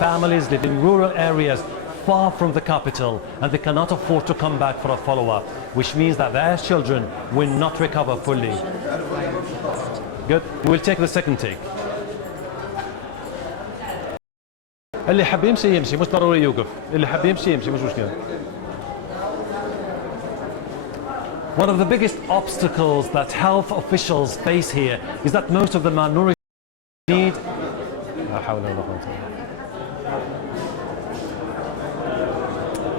families live in rural areas far from the capital and they cannot afford to come back for a follow-up, which means that their children will not recover fully. Good. We'll take the second take. اللي حاب يمشي يمشي مش ضروري يوقف اللي حاب يمشي يمشي مش مشكلة. One of the biggest obstacles that health officials face here is that most of the minorities need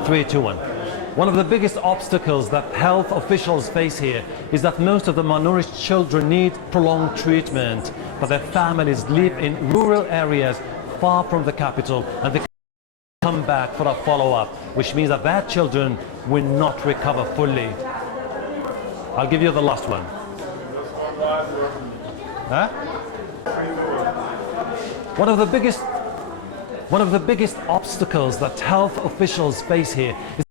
3, 2, 1. One of the biggest obstacles that health officials face here is that most of the malnourished children need prolonged treatment, but their families live in rural areas far from the capital and they come back for a follow-up, which means that their children will not recover fully. I'll give you the last one. Huh? One of the biggest obstacles that health officials face here is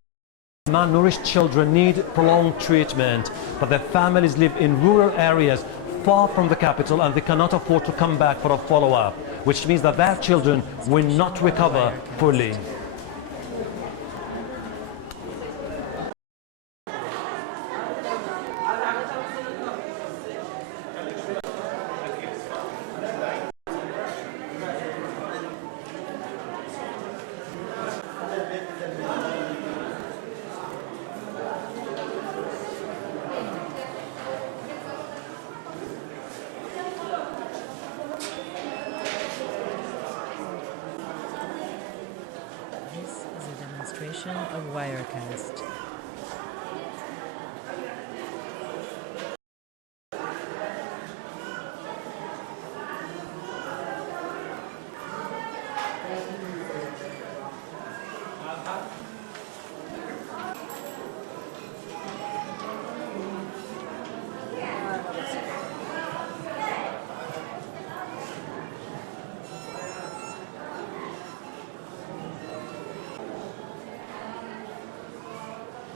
that malnourished children need prolonged treatment, but their families live in rural areas far from the capital and they cannot afford to come back for a follow-up, which means that their children will not recover fully. Of Wirecast.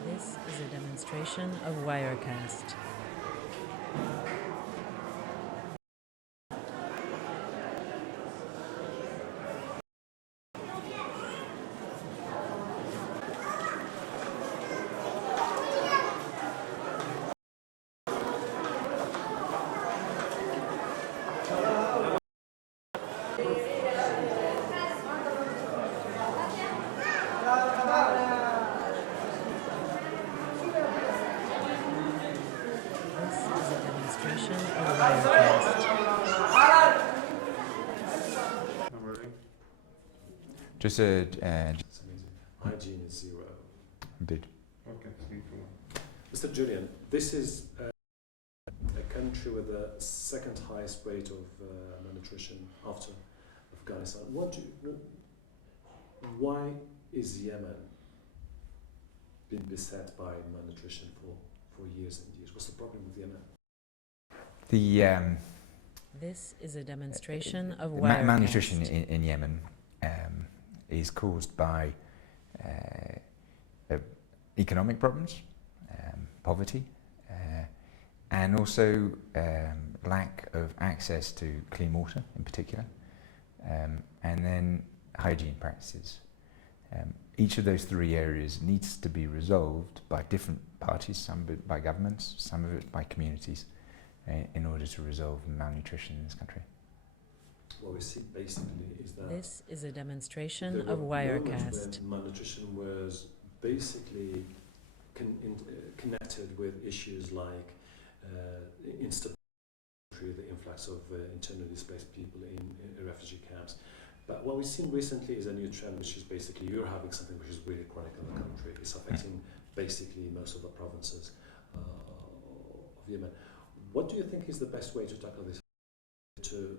This is a demonstration of Wirecast. Just hygiene is 0. Indeed. Okay, 3 for 1. Mr. Julian, this is a country with the second highest rate of malnutrition after Afghanistan. Why is Yemen been beset by malnutrition for years and years? What's the problem with Yemen? This is a demonstration of Wirecast. Malnutrition in Yemen is caused by economic problems, poverty, and also lack of access to clean water in particular, and then hygiene practices. Each of those 3 areas needs to be resolved by different parties, some of it by governments, some of it by communities, in order to resolve malnutrition in this country. What we see basically is that this is a demonstration of Wirecast. Malnutrition was basically connected with issues like instability, the influx of internally displaced people in refugee camps. But what we've seen recently is a new trend, which is basically you're having something which is really chronic in the country. It's affecting basically most of the provinces of Yemen. What do you think is the best way to tackle this? To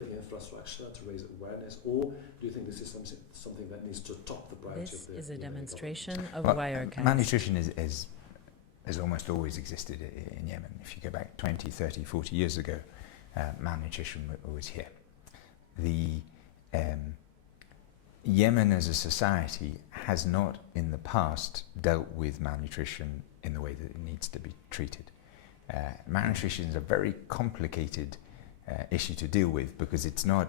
infrastructure, to raise awareness, or do you think this is something that needs to top the priority this of the... This is a demonstration of Wirecast. Malnutrition has almost always existed in Yemen. If you go back 20, 30, 40 years ago, malnutrition was here. Yemen as a society has not in the past dealt with malnutrition in the way that it needs to be treated. Malnutrition is a very complicated issue to deal with because it's not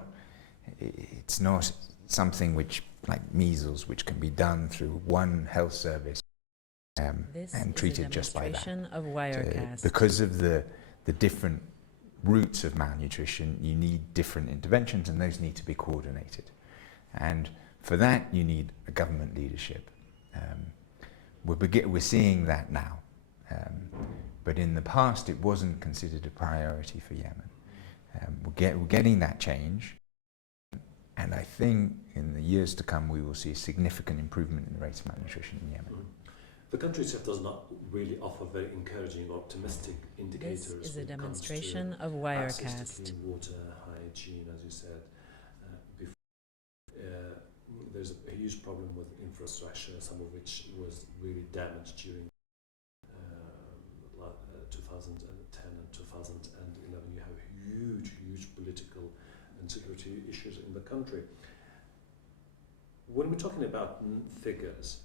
something which, like measles, which can be done through one health service This and is treated a just by that. demonstration of Wirecast. Because of the different routes of malnutrition, you need different interventions, and those need to be coordinated. And for that, you need a government leadership. We're seeing that now. But in the past, it wasn't considered a priority for Yemen. We're getting that change. And I think in the years to come, we will see a significant improvement in the rates of malnutrition in Yemen. The country itself does not really offer very encouraging or optimistic indicators. This is a when it comes to demonstration of access to Wirecast. clean water, hygiene, as you said. Before, there's a huge problem with infrastructure, some of which was really damaged during 2010 and 2011. You have huge political and security issues in the country. When we're talking about figures,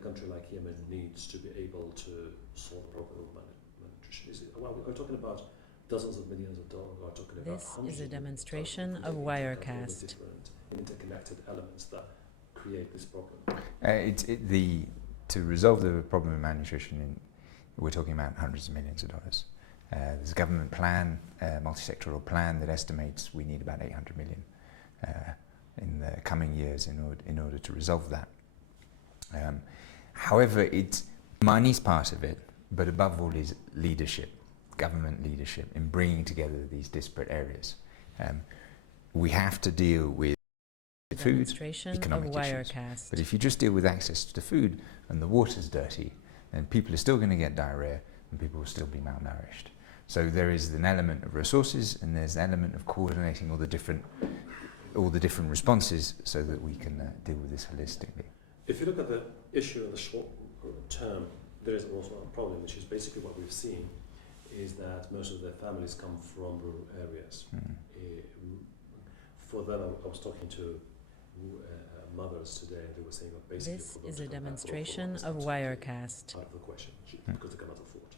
a country like Yemen needs to be able to solve the problem of malnutrition. Are we talking about dozens of millions of dollars? Are we talking about This hundreds is a of millions demonstration dollars? of If we take into account all the Wirecast. different interconnected elements that create this problem. To resolve the problem of malnutrition, we're talking about hundreds of millions of dollars. There's a government plan, a multi-sectoral plan that estimates we need about 800 million in the coming years in order to resolve that. However, money's part of it, but above all is leadership, government leadership in bringing together these disparate areas. We have to deal with food, Demonstration of economic issues. Wirecast. But if you just deal with access to food and the water's dirty, then people are still going to get diarrhea and people will still be malnourished. So there is an element of resources and there's an element of coordinating all the different responses so that we can deal with this holistically. If you look at the issue in the short term, there is also a problem, which is basically what we've seen, is that most of the families come from rural areas. For them, I was talking to mothers today, and they were saying that basically This for them is to a come back demonstration is of absolutely Wirecast. part of the question, because they cannot afford.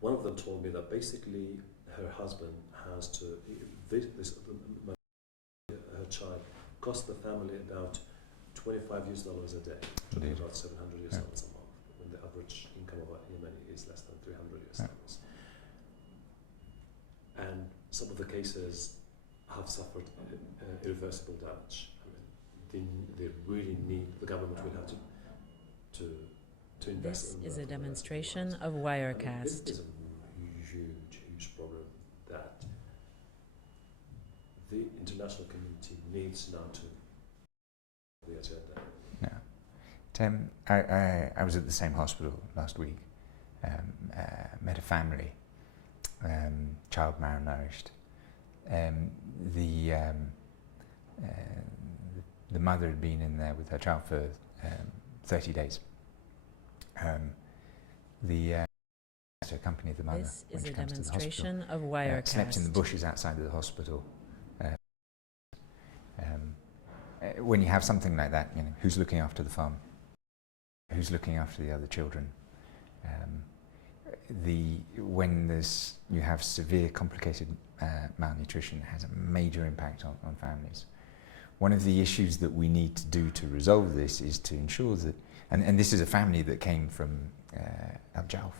One of them told me that basically her husband has to her child cost the family about $25 a day, talking about $700 a month, when the average income of a Yemeni is less than $300. And some of the cases have suffered irreversible damage. I mean, they really need, the government will have to invest in This is that a for the demonstration lives. of I mean, Wirecast. this is a huge problem that the international community needs now to the agenda. I was at the same hospital last week, met a family, child malnourished. The mother had been in there with her child for 30 days. To accompany the mother This when is she a comes to the hospital. demonstration of Wirecast. Slept in the bushes outside of the hospital. When you have something like that, who's looking after the farm? Who's looking after the other children? When you have severe, complicated malnutrition, it has a major impact on families. One of the issues that we need to do to resolve this is to ensure that, and this is a family that came from Al Jalf,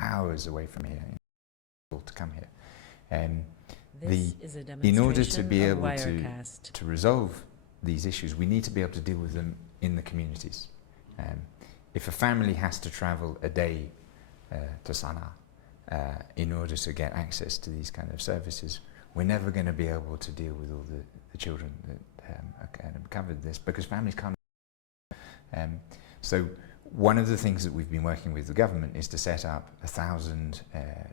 hours away from here, to come here. This is a in order to demonstration be of able Wirecast. to resolve these issues, we need to be able to deal with them in the communities. If a family has to travel a day to Sana'a in order to get access to these kind of services, we're never going to be able to deal with all the children that are kind of covered this, because families can't. So one of the things that we've been working with the government is to set up 1,000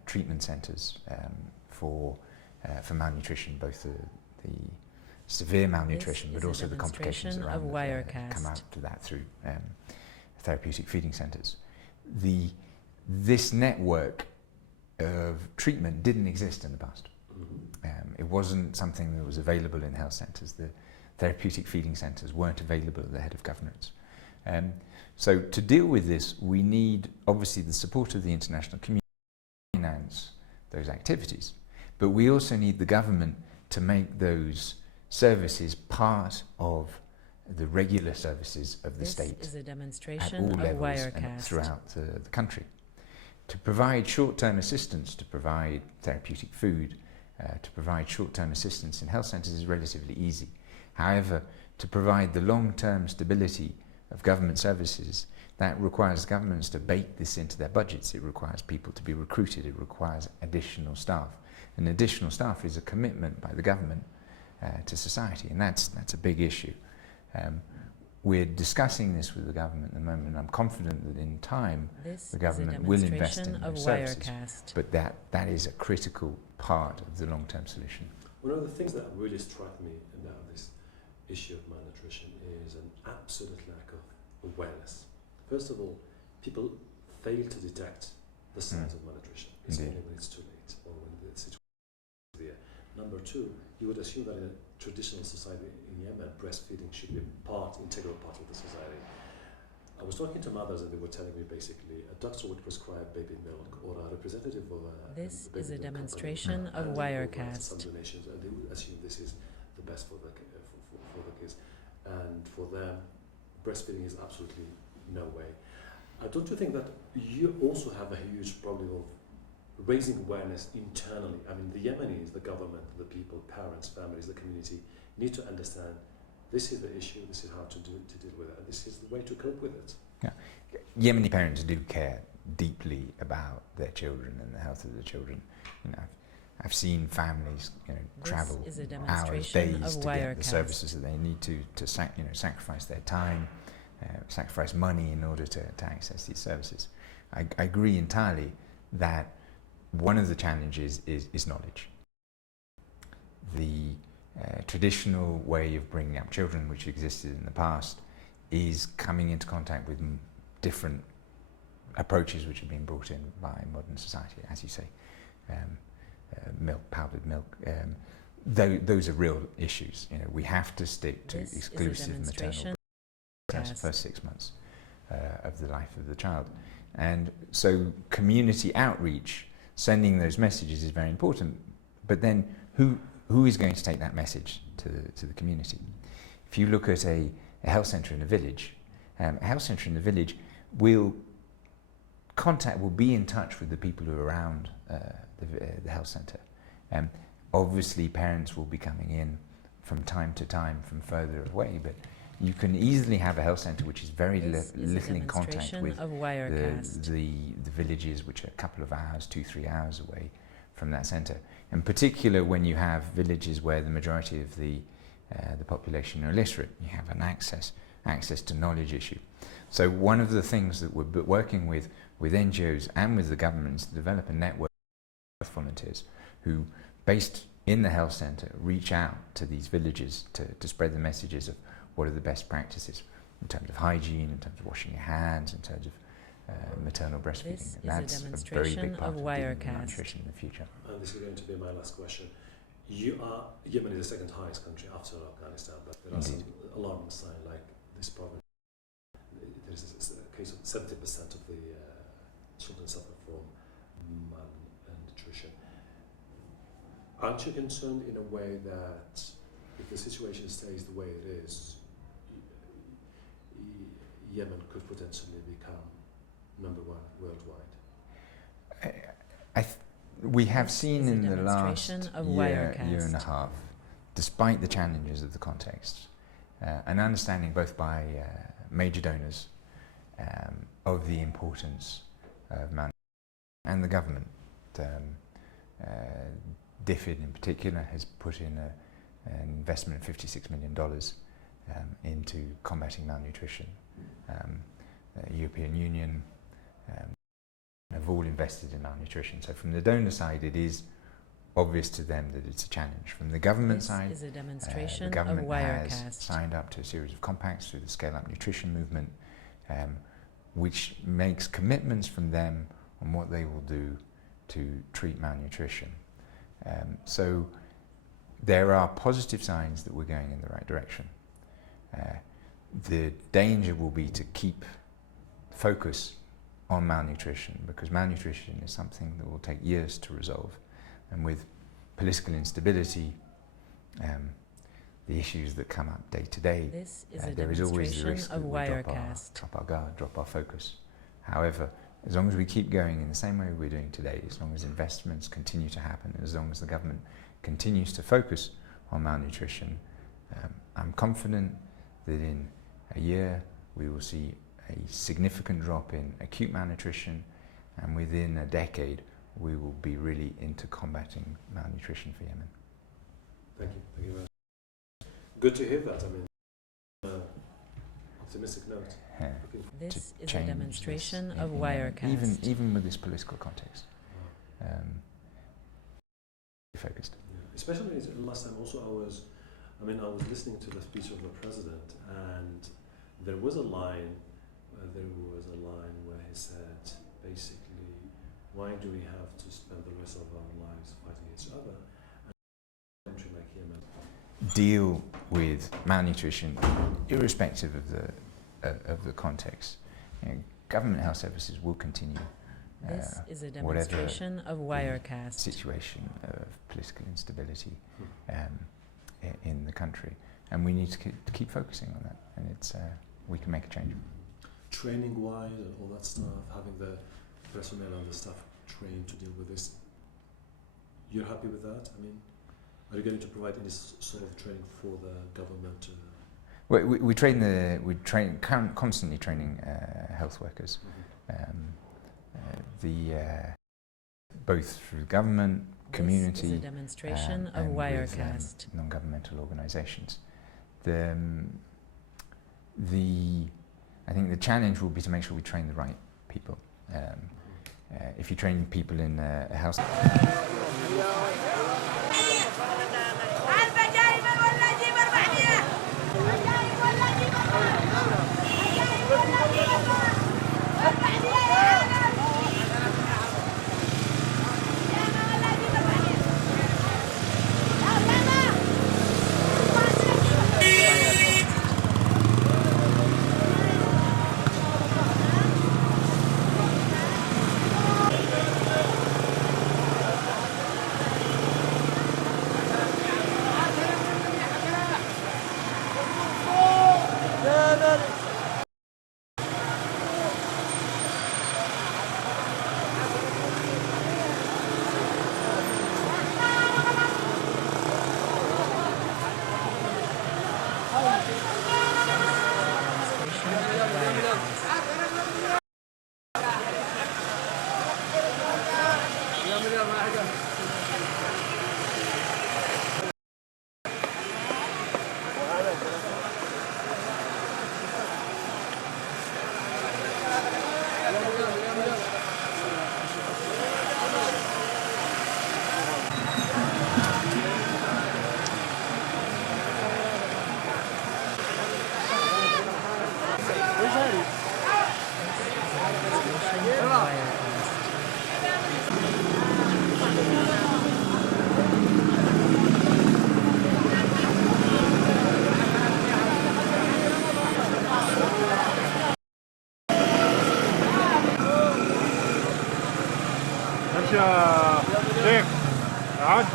treatment centres for malnutrition, both the severe malnutrition, This but is a also the complications demonstration around of that Wirecast. come out to that through therapeutic feeding centres. This network of treatment didn't exist in the past. It wasn't something that was available in health centres. The therapeutic feeding centres weren't available at the head of governance. So to deal with this, we need obviously the support of the international community to finance those activities, but we also need the government to make those service is part of the regular services of the This state is a at all demonstration of levels and Wirecast. throughout the country. To provide short-term assistance, to provide therapeutic food, to provide short-term assistance in health centres is relatively easy. However, to provide the long-term stability of government services, that requires governments to bake this into their budgets. It requires people to be recruited. It requires additional staff. And additional staff is a commitment by the government to society, and that's a big issue. We're discussing this with the government at the moment, and I'm confident that in time This the is a government will invest demonstration in of those services. Wirecast. But that is a critical part of the long-term solution. One of the things that really struck me about this issue of malnutrition is an absolute lack of awareness. First of all, people fail to detect the signs of malnutrition. It's Indeed. only when it's too late or when the situation is severe. Number two, you would assume that in a traditional society in Yemen, breastfeeding should be integral part of the society. I was talking to mothers and they were telling me basically a doctor would prescribe baby milk or a representative of This baby is a milk demonstration company of handed over Wirecast. some donations, and they would assume this is the best for the kids. And for them, breastfeeding is absolutely no way. Don't you think that you also have a huge problem of raising awareness internally? I mean, the Yemenis, the government, the people, parents, families, the community need to understand this is the issue, this is how to deal with it, and this is the way to cope with it. Yemeni parents do care deeply about their children and the health of their children. You know, I've seen families, This travel is a hours, demonstration days of to get the Wirecast. services that they need to sacrifice their time, sacrifice money in order to access these services. I agree entirely that one of the challenges is knowledge. The traditional way of bringing up children, which existed in the past, is coming into contact with different approaches which have been brought in by modern society, as you say, milk, powdered milk. Those are real issues. We have to stick to This is a exclusive demonstration maternal of the first 6 months of the life of the child. And so community outreach, sending those messages is very important, but then who is going to take that message to the community? If you look at a health centre in a village, a health centre in the village will be in touch with the people who are around the health centre. Obviously parents will be coming in from time to time from further away, but you can easily have a health centre which is very This is a little in contact demonstration with of Wirecast. the villages which are a couple of hours, 2-3 hours away from that centre. In particular, when you have villages where the majority of the population are illiterate, you have an access to knowledge issue. So one of the things that we're working with NGOs and with the government is to develop a network of volunteers who, based in the health centre, reach out to these villages to spread the messages of what are the best practices in terms of hygiene, in terms of washing your hands, in terms of maternal breastfeeding. This is a That's a very demonstration big part of of dealing with Wirecast. malnutrition in the future. And this is going to be my last question. Yemen is the second highest country after Afghanistan, but there are some alarming signs like this problem. There is a case of 70% of the children suffer from malnutrition. Aren't you concerned in a way that if the situation stays the way it is, Yemen could potentially become number one worldwide? We have This seen is a in the last demonstration of year and Wirecast. a half, despite the challenges of the context, an understanding both by major donors of the importance of malnutrition, and the government. DFID in particular has put in an investment of $56 million into combating malnutrition. The European Union have all invested in malnutrition. So from the donor side, it is obvious to them that it's a challenge. From the government This side, is a the demonstration of government has Wirecast. signed up to a series of compacts through the Scale Up Nutrition movement, which makes commitments from them on what they will do to treat malnutrition. So there are positive signs that we're going in the right direction. The danger will be to keep focus on malnutrition, because malnutrition is something that will take years to resolve, and with political instability, the issues that come up day to day, This is a there is always the demonstration risk of that we Wirecast. drop our guard, drop our focus. However, as long as we keep going in the same way we're doing today, as long as investments continue to happen, as long as the government continues to focus on malnutrition, I'm confident that in a year we will see a significant drop in acute malnutrition, and within a decade we will be really into combating malnutrition for Yemen. Thank you. Thank you very much. Good to hear that. I mean, optimistic note. Yeah. Looking forward This To is a change demonstration this of in Wirecast. even with this political context. Focused. Yeah. Especially last time also I was listening to the speech of the president, and there was a line where he said basically, why do we have to spend the rest of our lives fighting each other? And a country like Yemen Deal with malnutrition irrespective of the context. You know, government health services will continue This is a whatever demonstration of Wirecast. situation of political instability in the country, and we need to keep focusing on that, and it's we can make a change. training wise and all that stuff, having the personnel and the staff trained to deal with this. You're happy with that? I mean, are you going to provide any sort of training for the government? We train constantly training health workers, both through government, community, This is a demonstration of and Wirecast. with non-governmental organisations. I think the challenge will be to make sure we train the right people. If you train people in a health شيخ تعال